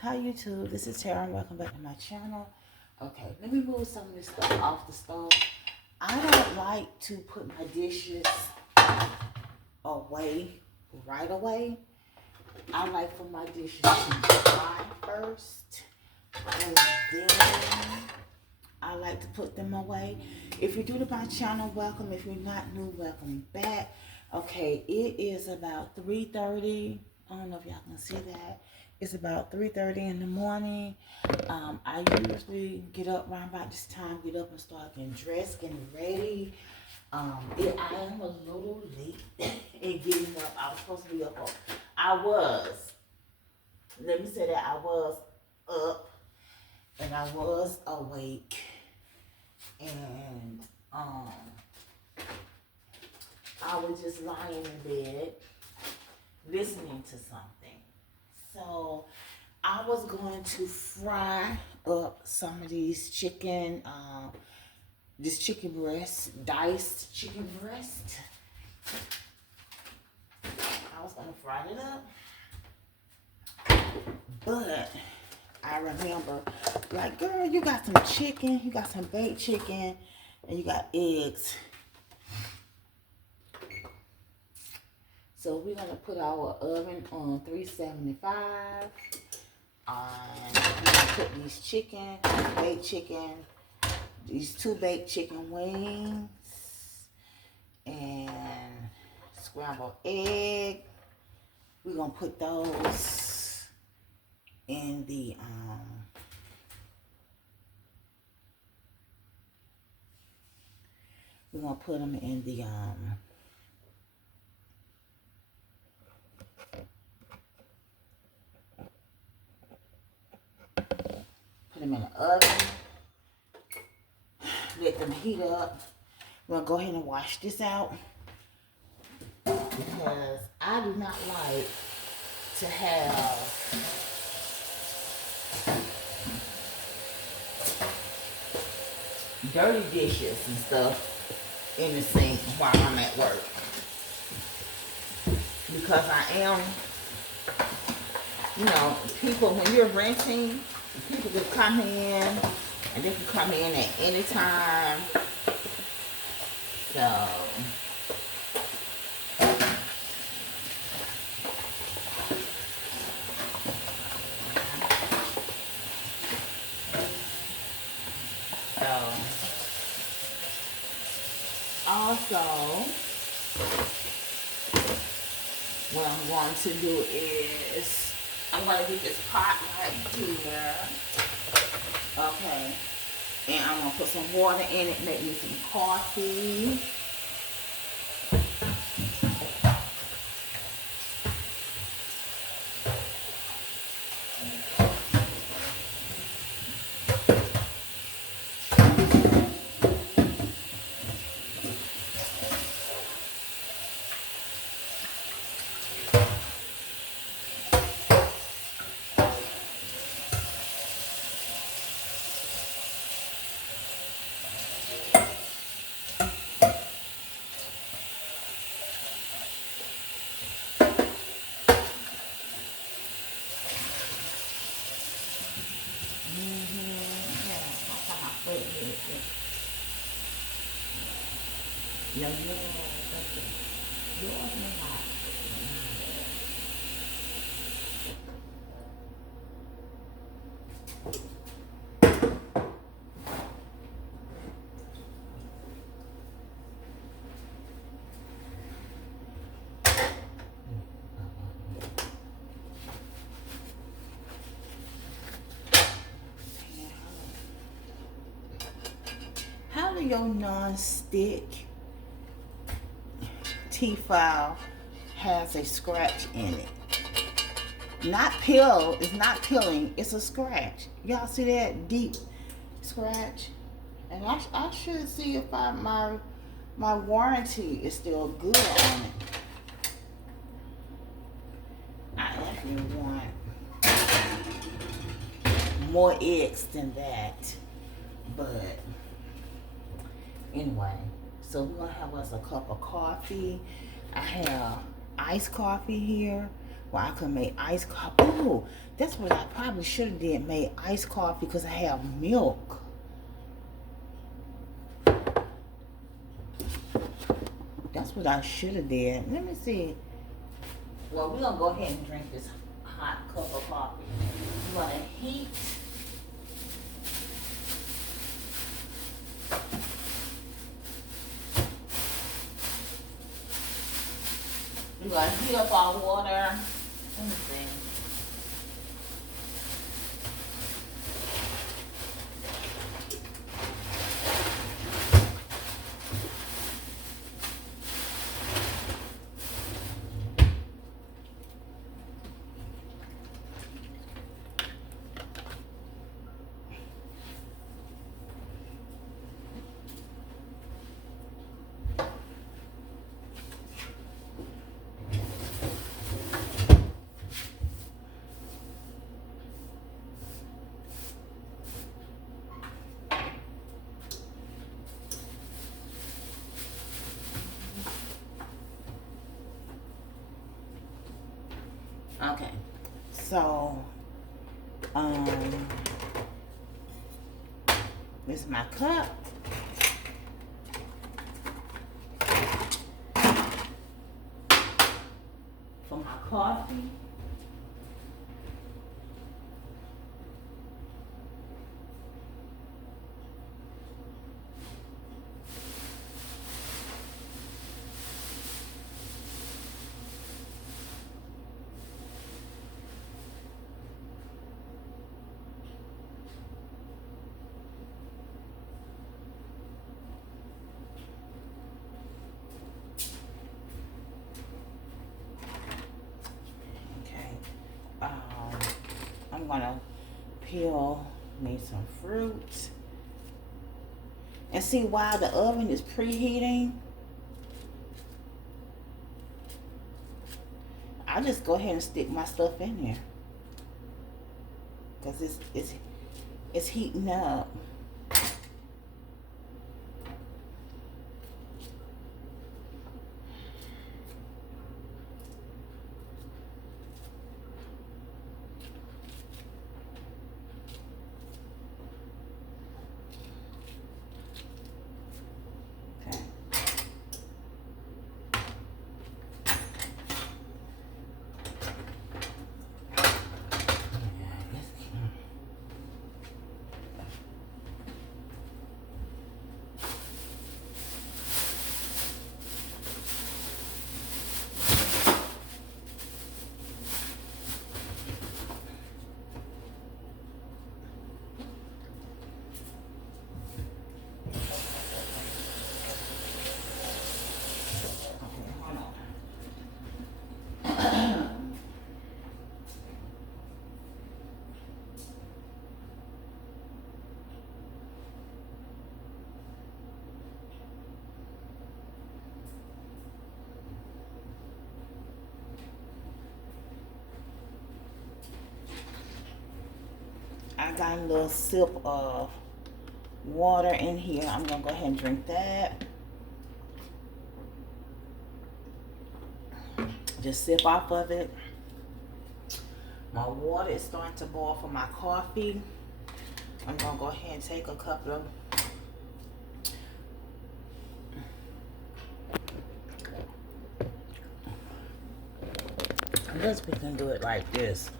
Hi YouTube, this is Tara and welcome back to my channel. Okay, let me move some of this stuff off the stove. I don't like to put my dishes away right away. I like for my dishes to dry first and then I like to put them away. If you're new to my channel, welcome. If you're not new, welcome back. Okay, it is about 3:30. I don't know if y'all can see that. It's about 3:30 in the morning. I usually get up around about this time, get up and start getting dressed, getting ready. I am a little late in getting up. I was supposed to be up. Let me say that I was up and I was awake and I was just lying in bed listening to something. So I was going to fry up some of these this chicken breast, diced chicken breast. I was gonna fry it up, but I remember, like, girl, you got some chicken, you got some baked chicken, and you got eggs. So we're gonna put our oven on 375. And we're gonna put these baked chicken, these 2 baked chicken wings, and scrambled egg. We're gonna put those in the we're gonna put them in the put them in the oven. Let them heat up. We're gonna go ahead and wash this out because I do not like to have dirty dishes and stuff in the sink while I'm at work. Because I am, people, when you're renting, people can come in and they can come in at any time. So also, what I'm going to do is I'm going to get this pot right here. Okay. And I'm going to put some water in it, make me some coffee. Yeah, yours may hot. How do your non-stick T-file has a scratch in it? It's not peeling, it's a scratch. Y'all see that deep scratch? And I should see if my warranty is still good on it. I actually want more eggs than that. But anyway, so we're gonna have us a cup of coffee. I have iced coffee here. Well, I could make iced coffee. Oh, that's what I probably should have did. Made iced coffee because I have milk. That's what I should have did. Let me see. Well, we're gonna go ahead and drink this hot cup of coffee. You're gonna heat. We're gonna heat up our water. Let me see. Okay, so this is my cup. For my coffee. I'm gonna peel me some fruit. And see, while the oven is preheating, I just go ahead and stick my stuff in there. Because it's heating up. I got a little sip of water in here. I'm gonna go ahead and drink that. Just sip off of it. My water is starting to boil for my coffee. I'm gonna go ahead and take a couple of I guess we can do it like this.